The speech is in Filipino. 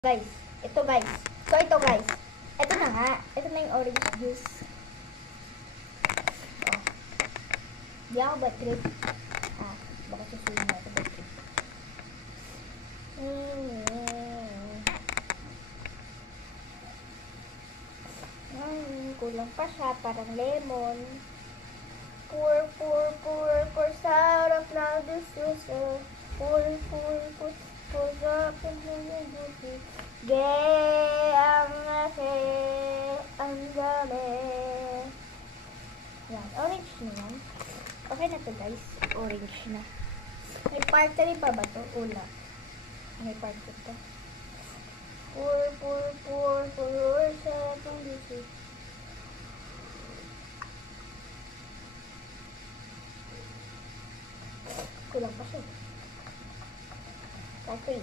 Guys, ito guys. So ito guys. Ito na nga. Ito na yung orange juice. Oh. Di ako bad trip. Baka susuyin na ito bad trip. Kulang pa siya. Parang lemon. Pour sarap na gusto. Pour sarap na gusto. Ang dami. Yan, orange na yan. Okay na to guys. Orange na. May part 3 pa ba to? Ula. May part 2 to. Pour sarap na gusto. Kulang pa siya. Okay.